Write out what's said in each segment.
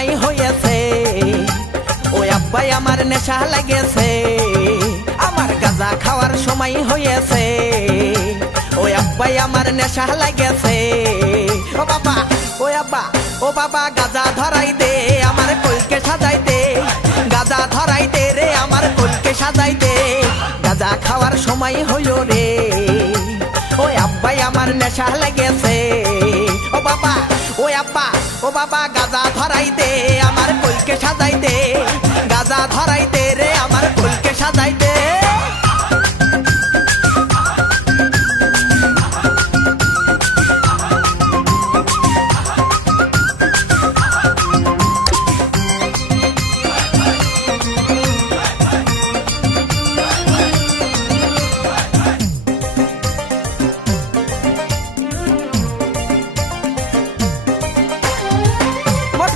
সময় হয়েছে, ওই আব্বাই আমার নেশা লেগেছে। আমার গাঁজা খাওয়ার সময় হয়েছে, ওই আব্বাই আমার নেশা লেগেছে। ও বাবা, ও আব্বা, ও বাবা গাঁজা ধরাই দে, আমার কলকে সাজাই দে। গাঁজা ধরাই দে রে, আমার কলকে সাজাই দে। গাঁজা খাওয়ার সময় হইল রে, ওই আব্বাই আমার নেশা লেগেছে। ও বাবা, ও আব্বা, ও বাবা গাঁজা ধরাই দে, আমার কলকে সাজাই দে। গাঁজা ধরাই দে রে, আমার কলকে সাজাই দে।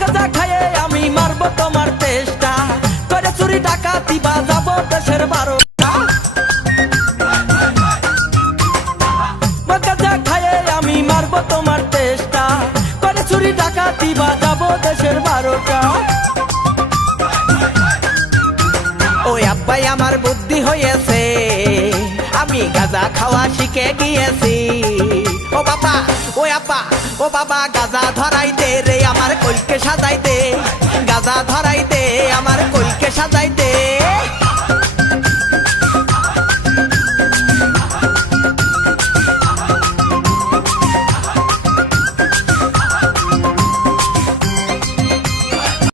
গাঁজা খাইয়ে আমি মারবো তোমার চেষ্টা করে, চুরি ডাকাতি বাজাবো দেশের 12টা। গাঁজা খাইয়ে আমি মারবো তোমার চেষ্টা করে, চুরি ডাকাতি বাজাবো দেশের 12টা। ওই আব্বাই আমার বুদ্ধি হয়েছে, আমি গাঁজা খাওয়া শিখে গিয়েছি। ও বাবা, ও আব্বা, ও বাবা গাঁজা ধরাই দে রে, আমার কলকে সাজাই দে। গাঁজা ধরাই দে, আমার কলকে সাজাই দে।